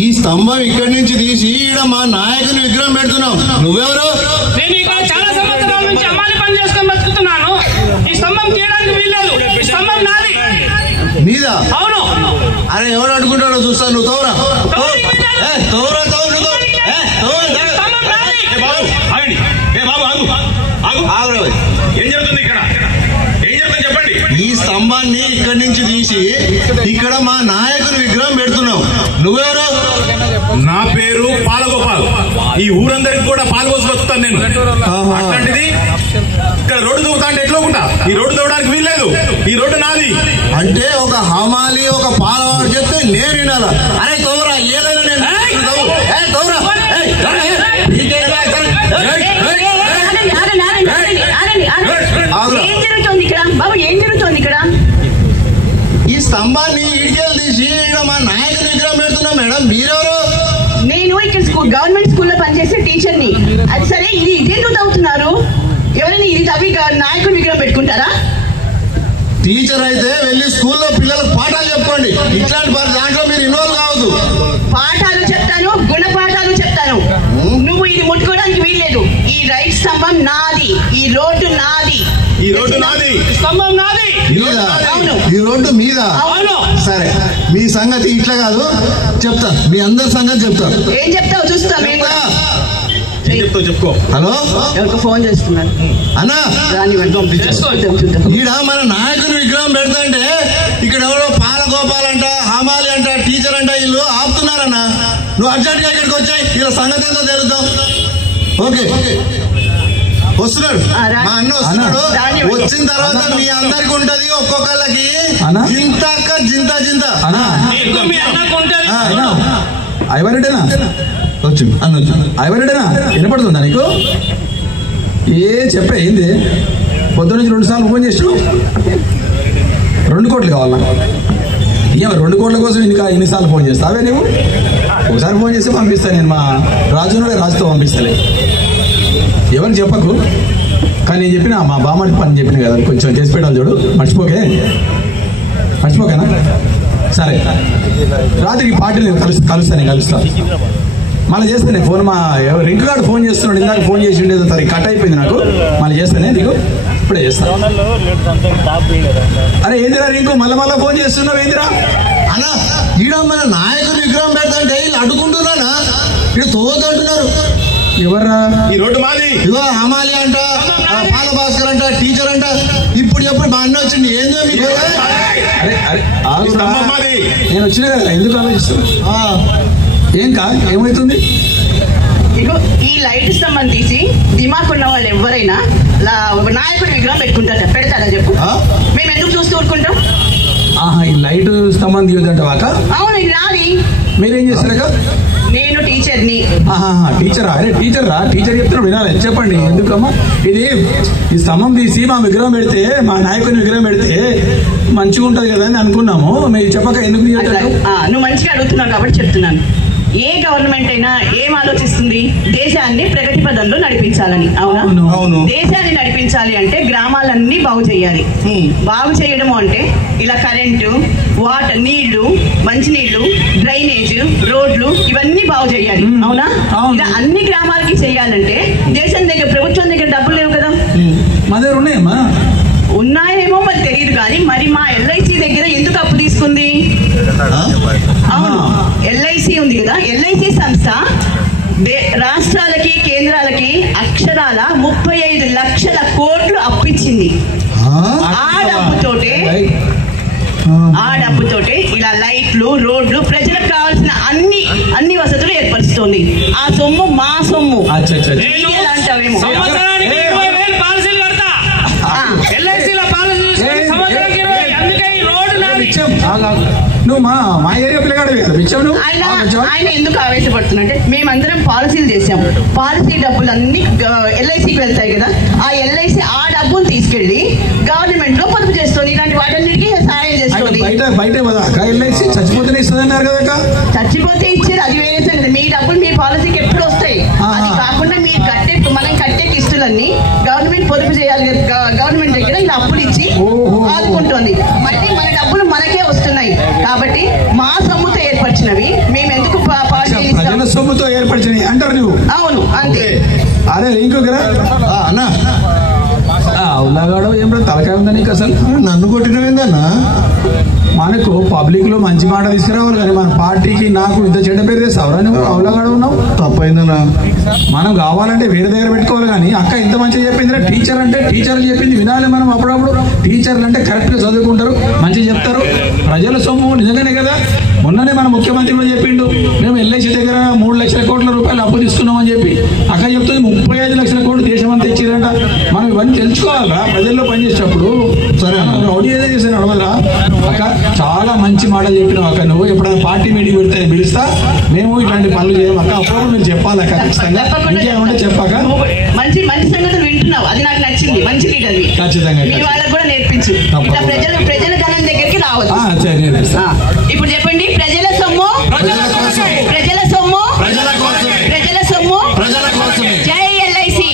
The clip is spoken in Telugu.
ఈ స్తంభం ఇక్కడి నుంచి తీసి ఈడ మా నాయకుని విగ్రహం పెడుతున్నాం. నువ్వెవరు? నేను ఇక్కడ చాలా సంవత్సరాల నుంచి అమ్మాలి పని చేసుకొని బతుకుతున్నాను. ఈ స్తంభం తీయడానికి వీల్లేదు. ఈ స్తంభం నాది. నీదా? అవును. అరే ఎవరు అడుగుంటాడో చూస్తా. నువ్వు తోరా ఏం జరుగుతుంది ఇక్కడ? ఏం జరుగుతుంది చెప్పండి. ఈ స్తంభాన్ని ఇక్కడి నుంచి తీసి ఇక్కడ మా నాయకుని విగ్రహం పెడుతున్నావు. నువ్వెవరు? నా పేరు పాలగోపాల్. ఈ ఊరందరికి కూడా పాలు పోసి వస్తాను నేను. అట్లాంటిది ఇక్కడ రోడ్డు దూకుతా అంటే ఎట్లా ఉంటా? ఈ రోడ్డు దూవడానికి వీల్లేదు. ఈ రోడ్డు నాది. అంటే ఒక హమాలి ఒక పాలవాడు చెప్తే నేను వినాలా? అరే తోరా ఏదైనా నేను ఈ స్తంభాన్ని ఇడికేలు తీసి మా నాయకుని విగ్రహం పెడుతున్నా. మేడం మీరెవరు? నేను ఇక్కడ గవర్నమెంట్ స్కూల్లో పనిచేసే టీచర్ని. అది సరే, ఇది ఇదేందుకు తవ్వుతున్నారు? ఎవరైనా ఇది తవ్వి నాయకుని విగ్రహం పెట్టుకుంటారా? టీచర్ అయితే వెళ్ళి స్కూల్లో పిల్లలకు పాఠాలు చెప్పుకోండి. ఇట్లాంటి దాంట్లో మీరు ఇన్వాల్వ్ కావద్దు. పాఠాలు చెప్తాను, గుణపాఠాలు చెప్తాను. నువ్వు ఇది ముట్టుకోవడానికి వీల్లేదు. ఈ రైట్ స్తంభం నాది, ఈ రోడ్డు నాది. ఈ రోడ్డు నాది, స్తంభం నాది. ఈ రోడ్డు మీద. సరే, మీ సంగతి ఇట్లా కాదు, చెప్తా. మీ అందరి సంగతి చెప్తా. ఏం చెప్తావు చూస్తా. చెప్పుకో. హలో, ఎవరికి ఫోన్ చేస్తున్నాను అన్నా? ఈడ మన నాయకుని విగ్రహం పెడతా అంటే ఇక్కడ ఎవరో పాలగోపాలంట, హమాలి అంట, టీచర్ అంట వీళ్ళు ఆపుతున్నారన్నా. నువ్వు అర్జెంట్ గా ఇక్కడికి వచ్చాయి. ఇలా సంగతి ఎంతో తెలుద్దాం. ఓకే, వస్తున్నాడు మా అన్న వస్తున్నాడు. వచ్చిన తర్వాత మీ అందరికి ఉంటది ఒక్కొక్కళ్ళకి జింత అక్క జింత జింత. ఐవరెడ్డేనా వచ్చింది అన్న? వచ్చింది ఐవరెడ్డేనా? వినపడుతుందా నీకు? ఏ చెప్పే ఏంది? పొద్దు నుంచి 2 సార్లు ఫోన్ చేసావు. 2 కోట్లు కావాలా? ఏమో 2 కోట్ల కోసం ఎన్నిసార్లు ఫోన్ చేస్తావే నువ్వు? ఒకసారి ఫోన్ చేస్తే పంపిస్తాను నేను. మా రాజుతో పంపిస్తాలే. ఎవరికి చెప్పకు. కానీ నేను చెప్పిన మా బామ్మడి పని చెప్పిన కదా, కొంచెం చేసి పెట్టాలి చూడు. మర్చిపోకేనా? సరే, రాత్రికి పార్టీ నేను కలుస్తా. మళ్ళీ చేస్తానే ఫోన్. మా రింకు గారు ఫోన్ చేస్తున్నాడు. ఇందాక ఫోన్ చేసి ఉండేది, సరే కట్ అయిపోయింది నాకు. మళ్ళీ చేస్తానే నీకు, ఇప్పుడే చేస్తాను. అరే ఏందిరా రింకు, మళ్ళీ ఫోన్ చేస్తున్నావు ఏందిరా? అన్నా, ఈడ మన నాయకుని విగ్రహం పెడతాంటే వీళ్ళు అడ్డుకుంటున్నానా? ఇక్కడ తోవద్దంటున్నారు. ఎవర్రా? ఈ రోడ్డు మాది. ఇగో హమాలి అంట, పాల భాస్కర్ అంట, టీచర్ అంట. ఇప్పుడు ఎప్పుడు మా అన్న వచ్చింది. ఏందో మీకు? నేను వచ్చినా కదా, ఎందుకు ఆలోచిస్తున్నా? ఏమవుతుంది? ఇగో ఈ లైట్ స్తంభం తీసి దిమాక్ ఉన్న వాళ్ళు ఎవరైనా నాయకుడి విగ్రహం పెడతారా చెప్పు? మేము ఎందుకు చూస్తూ ఊరుకుంటాం? ఈ లైట్ స్తంభం తీయొద్దంట వాక? అవును, ఇది నాది. మీరేం చేస్తారా? నేను టీచర్ని. టీచరా? అరే టీచర్ చెప్తున్నా వినాలి. చెప్పండి ఎందుకమ్మా? ఇది ఈ స్తంభం తీసి మా విగ్రహం పెడితే, మా నాయకుని విగ్రహం పెడితే మంచిగా ఉంటది కదా అని అనుకున్నాము. మీరు చెప్పక ఎందుకు? నువ్వు మంచిగా అడుగుతున్నావు కాబట్టి చెప్తున్నాను. ఏ గవర్నమెంట్ అయినా ఏం ఆలోచిస్తుంది? దేశాన్ని ప్రగతి పదంలో నడిపించాలని. అవునా? దేశాన్ని నడిపించాలి అంటే గ్రామాలన్నీ బాగు చేయాలి. బాగు చేయడం అంటే ఇలా కరెంటు, వాటర్, నీళ్లు, మంచినీళ్లు, డ్రైనేజ్, రోడ్లు ఇవన్నీ బాగు చేయాలి. అవునా? ఇలా అన్ని గ్రామాలకి చేయాలంటే దేశం దగ్గర, ప్రభుత్వం దగ్గర డబ్బులు లేవు కదా. మా దగ్గర ఉన్నాయమ్మా. ఉన్నాయేమో మరి తెలియదు కానీ, మరి మా LIC దగ్గర ఎందుకు అప్పు తీసుకుంది? ఎల్ఐసి సంస్థ రాష్ట్రాలకి కేంద్రాలకి అక్షరాల 35 లక్షల కోట్లు అప్పిచ్చింది. ఆ డబ్బుతోటే ఇలా లైట్లు, రోడ్లు, ప్రజలకు కావాల్సిన అన్ని వసతులు ఏర్పరుస్తుంది. ఆ సొమ్ము మా సొమ్ము. నువ్వు మా ఏరియా పిల్లగాడు ఆయన ఎందుకు ఆవేశపడుతున్నంటే మేమందరం పాలసీలు చేసాం. పాలసీ డబ్బులు అన్ని ఎల్ఐసికి వెళ్తాయి కదా, ఆ ఎల్ఐసి ఆ డబ్బులు తీసుకెళ్లి గవర్నమెంట్ లో పొదుపు చేస్తుంది. ఇలాంటి వాటన్నిటికీ సహాయం చేస్తుంది. ఎల్ఐసి చచ్చిపోతేనే ఇస్తుంది అన్నారు కదా. చచ్చిపోతే ఇచ్చేది అది వేరే సంగతి. మీ డబ్బులు మీ పాలసీకి ఎప్పుడు వస్తాయి. అది కాకుండా మనం కట్టే కిస్తులన్నీ గవర్నమెంట్ పొదుపు చేయాలి. గవర్నమెంట్ దగ్గర ఇలా అప్పులు ఇచ్చి ఆదుకుంటుంది. మళ్ళీ మన డబ్బులు మనకే వస్తున్నాయి. కాబట్టి మా సొమ్ముతో ఏర్పరిచినవి మేము ఎందుకు ప్రజల సొమ్ముతో ఏర్పరిచినవి అంటారు నువ్వు? అవును, అంతే. అరే ఇంకొకరా అన్నా అవులాగాడో ఏం తలకాయ ఉందా నీకు? అసలు నన్ను కొట్టినవేందన్నా? మనకు పబ్లిక్ లో మంచి మాట తీసుకురావాలి కానీ మన పార్టీకి నాకు ఇంత చెడ్డ పేరు తెస్తావురా నువ్వు? అవులాగాడు ఉన్నావు. తప్పైందన్నా. మనం కావాలంటే వేరే దగ్గర పెట్టుకోవాలి కానీ అక్క ఇంత మంచిగా చెప్పిందిరా. టీచర్ అంటే టీచర్లు చెప్పింది వినాలి మనం. అప్పుడప్పుడు టీచర్లు అంటే కరెక్ట్ గా చదువుకుంటారు, మంచిగా చెప్తారు. ప్రజల సొమ్ము నిజంగానే కదా. మొన్ననే మన ముఖ్యమంత్రి కూడా చెప్పిండు, మేము ఎల్ఐసి దగ్గర 3 లక్షల కోట్ల రూపాయలు అప్పు తీసుకున్నాం అని చెప్పి. అక్క చెప్తుంది 35 లక్షల కోట్లు దేశం అంతా ఇచ్చిరంట. మనం ఇవన్నీ తెలుసుకోవాలా ప్రజల్లో పనిచేసేటప్పుడు. సరే రౌడీ ఏదో చేశాను అడవదురా. అక్క చాలా మంచి మాటలు చెప్పినావు అక్క. నువ్వు ఎప్పుడైనా పార్టీ మీటింగ్ పెడితే పిలుస్తా. మేము ఇట్లాంటి పనులు చేయం అక్క. అప్పుడు మీరు చెప్పాలి అక్క ఖచ్చితంగా. ఇంకేమంటే చెప్పాక మంచి మంచి సంగతులు వింటున్నావు, అది నాకు నచ్చింది. మంచి లీడర్వి. ఖచ్చితంగా మీ వాళ్ళకు కూడా నేర్పించు. ఇట్లా ప్రజల జనం దగ్గరికి రావచ్చు. ఇప్పుడు చెప్పండి, ప్రజల సొమ్ము ప్రజల సొమ్ము ప్రజల సొమ్ము జై ఎల్ఐసి.